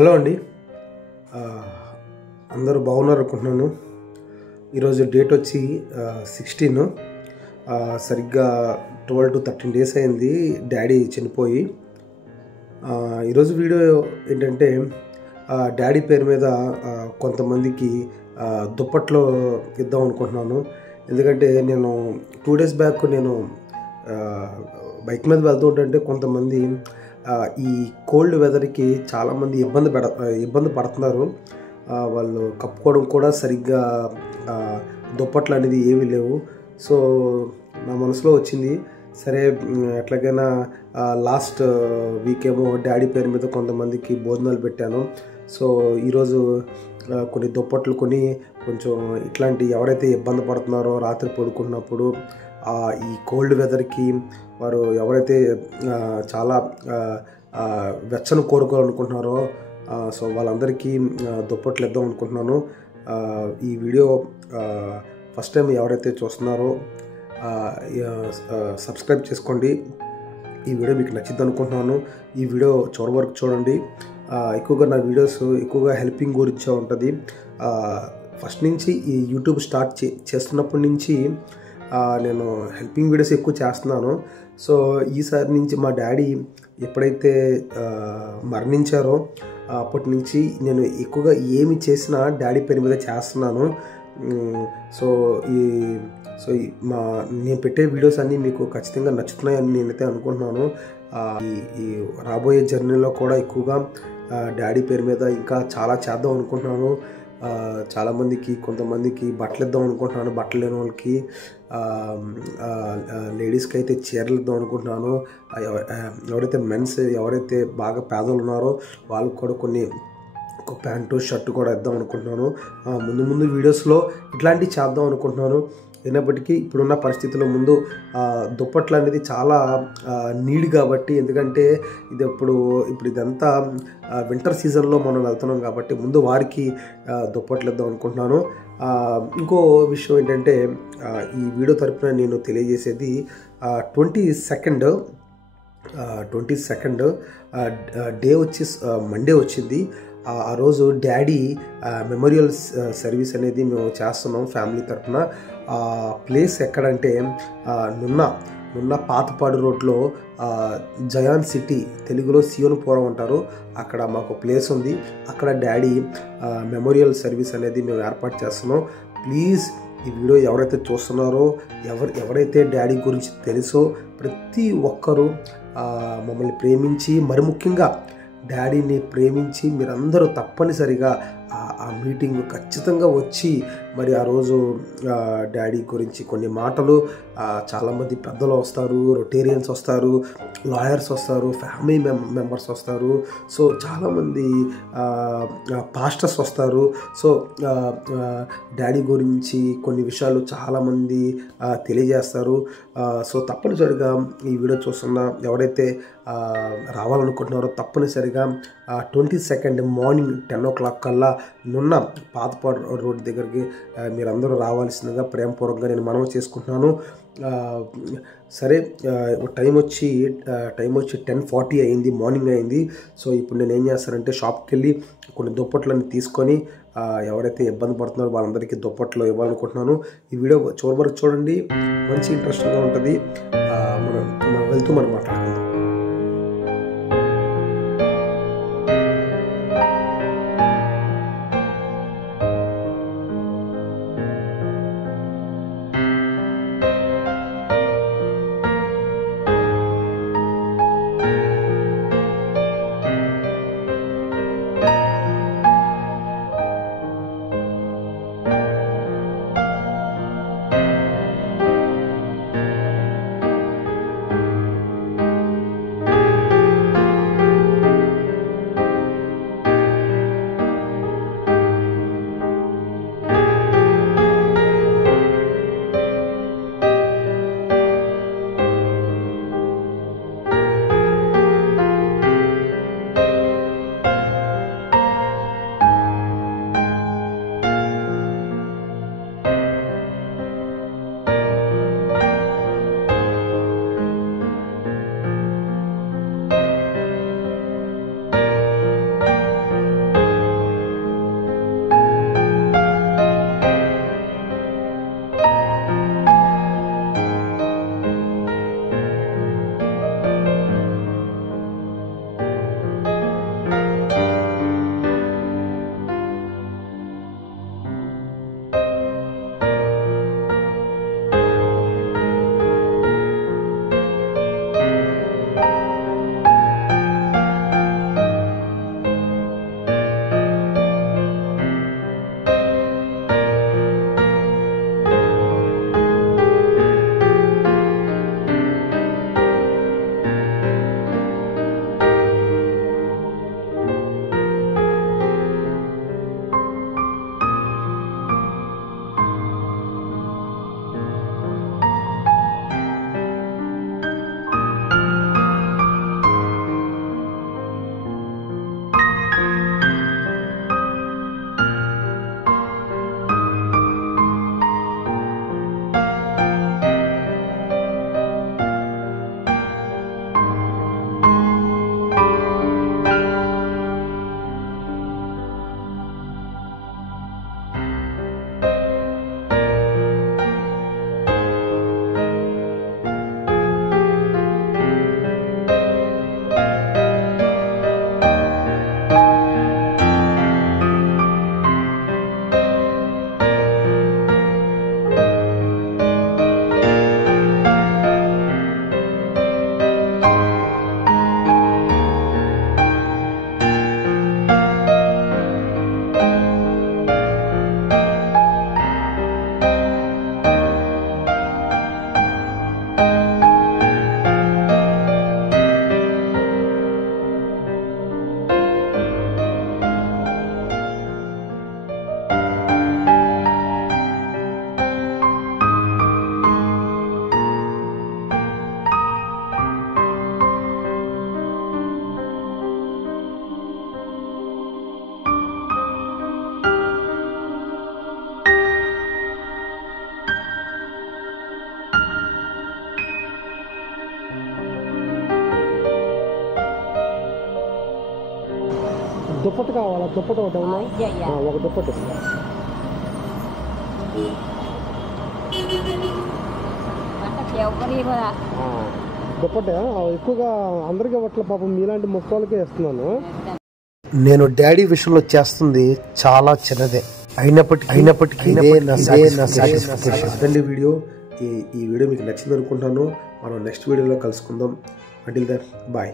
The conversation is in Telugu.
హలో అండి. అందరూ బాగున్నారు అనుకుంటున్నాను. ఈరోజు డేట్ వచ్చి 16. సరిగ్గా 12 to 13 days అయింది డాడీ చనిపోయి. ఈరోజు వీడియో ఏంటంటే డాడీ పేరు మీద కొంతమందికి దుప్పట్లో ఇద్దాం అనుకుంటున్నాను. ఎందుకంటే నేను 2 days బ్యాక్ నేను బైక్ మీద వెళ్తుంటే కొంతమంది ఈ కోల్డ్ వెదర్కి చాలామంది ఇబ్బంది పడుతున్నారు. వాళ్ళు కప్పుకోవడం కూడా సరిగ్గా దుప్పట్లు అనేది ఏమీ లేవు. సో నా మనసులో వచ్చింది, సరే ఎట్లాగైనా లాస్ట్ వీక్ ఏమో డాడీ పేరు మీద కొంతమందికి భోజనాలు పెట్టాను. సో ఈరోజు కొన్ని దుప్పట్లు కొని కొంచెం ఇట్లాంటి ఎవరైతే ఇబ్బంది పడుతున్నారో రాత్రి పడుకున్నప్పుడు ఈ కోల్డ్ వెదర్కి వారు ఎవరైతే చాలా వెచ్చను కోరుకోవాలనుకుంటున్నారో సో వాళ్ళందరికీ దుప్పట్లు ఇద్దాం అనుకుంటున్నాను. ఈ వీడియో ఫస్ట్ టైం ఎవరైతే చూస్తున్నారో సబ్స్క్రైబ్ చేసుకోండి. ఈ వీడియో మీకు నచ్చింది అనుకుంటున్నాను. ఈ వీడియో చివరి వరకు చూడండి. ఎక్కువగా నా వీడియోస్ ఎక్కువగా హెల్పింగ్ గురించే ఉంటుంది. ఫస్ట్ నుంచి ఈ యూట్యూబ్ స్టార్ట్ చేస్తున్నప్పటి నుంచి నేను హెల్పింగ్ వీడియోస్ ఎక్కువ చేస్తున్నాను. సో ఈసారి నుంచి మా డాడీ ఎప్పుడైతే మరణించారో అప్పటి నుంచి నేను ఎక్కువగా ఏమి చేసినా డాడీ పేరు మీద చేస్తున్నాను. సో నేను పెట్టే వీడియోస్ అన్నీ మీకు ఖచ్చితంగా నచ్చుతున్నాయని నేనైతే అనుకుంటున్నాను. ఈ రాబోయే జర్నీలో కూడా ఎక్కువగా డాడీ పేరు మీద ఇంకా చాలా చేద్దాం అనుకుంటున్నాను. చాలామందికి కొంతమందికి బట్టలు ఇద్దాం అనుకుంటున్నాను. బట్టలు లేని వాళ్ళకి లేడీస్కి అయితే చీరలు ఇద్దాం అనుకుంటున్నాను. ఎవరైతే ఎవరైతే బాగా పేదలు ఉన్నారో వాళ్ళకి కూడా ఒక ప్యాంటు షర్టు కూడా ఇద్దాం అనుకుంటున్నాను. ముందు వీడియోస్లో ఇట్లాంటివి చేద్దాం అనుకుంటున్నాను. అయినప్పటికీ ఇప్పుడున్న పరిస్థితుల్లో ముందు దుప్పట్లు అనేది చాలా నీడ్ కాబట్టి, ఎందుకంటే ఇప్పుడు ఇదంతా వింటర్ సీజన్లో మనం వెళ్తున్నాం కాబట్టి ముందు వారికి దుప్పట్లు ఇద్దాం అనుకుంటున్నాను. ఇంకో విషయం ఏంటంటే ఈ వీడియో తరపున నేను తెలియజేసేది 22nd డే వచ్చి మండే వచ్చింది. ఆ రోజు డాడీ మెమోరియల్ సర్వీస్ అనేది మేము చేస్తున్నాం ఫ్యామిలీ తరఫున. ప్లేస్ ఎక్కడంటే నున్న పాతపాడు రోడ్లో జయాన్ సిటీ, తెలుగులో సియోన్పురం అంటారు, అక్కడ మాకు ప్లేస్ ఉంది. అక్కడ డాడీ మెమోరియల్ సర్వీస్ అనేది మేము ఏర్పాటు చేస్తున్నాం. ప్లీజ్ ఈ వీడియో ఎవరైతే చూస్తున్నారో ఎవరైతే డాడీ గురించి తెలుసో ప్రతి ఒక్కరూ మమ్మల్ని ప్రేమించి, మరి ముఖ్యంగా డాడీని ప్రేమించి మీరందరూ తప్పనిసరిగా ఆ మీటింగ్ ఖచ్చితంగా వచ్చి మరి ఆ రోజు డాడీ గురించి కొన్ని మాటలు, చాలామంది పెద్దలు వస్తారు, రొటేరియన్స్ వస్తారు, లాయర్స్ వస్తారు, ఫ్యామిలీ మెంబర్స్ వస్తారు, సో చాలామంది పాస్టర్స్ వస్తారు. సో డాడీ గురించి కొన్ని విషయాలు చాలామంది తెలియజేస్తారు. సో తప్పనిసరిగా ఈ వీడియో చూస్తున్న ఎవరైతే రావాలనుకుంటున్నారో తప్పనిసరిగా 22nd మార్నింగ్ 10 o'clock కల్లా నున్న పాతపాడు రోడ్ దగ్గరికి మీరందరూ రావాల్సిందిగా ప్రేమపూర్వకంగా నేను మనవి చేసుకుంటున్నాను. సరే, టైం వచ్చి 10:40 అయింది, మార్నింగ్ అయింది. సో ఇప్పుడు నేను ఏం చేస్తానంటే షాప్కి వెళ్ళి కొన్ని దుప్పట్లన్నీ తీసుకొని ఎవరైతే ఇబ్బంది పడుతున్నారో వాళ్ళందరికీ దుప్పట్లు ఇవ్వాలనుకుంటున్నాను. ఈ వీడియో చివరి వరకు చూడండి, మంచి ఇంట్రెస్టింగ్గా ఉంటుంది. మనం వెళ్తూ మాట్లాడుకుందాం. దుప్పటి కావాలా? దుప్పటి ఒకటి ఉన్నా, ఒక దుప్పటి. దుప్పటి ఎక్కువగా అందరికీ ఇవ్వట్ల పాపం, మీలాంటి ముక్కలకే ఇస్తున్నాను. నేను డాడీ విషయంలో చేస్తుంది చాలా చిన్నదే, అయినప్పటికీ అదండి వీడియో. ఈ వీడియో మీకు నచ్చింది అనుకుంటాను. మనం నెక్స్ట్ వీడియోలో కలుసుకుందాం. Until then bye.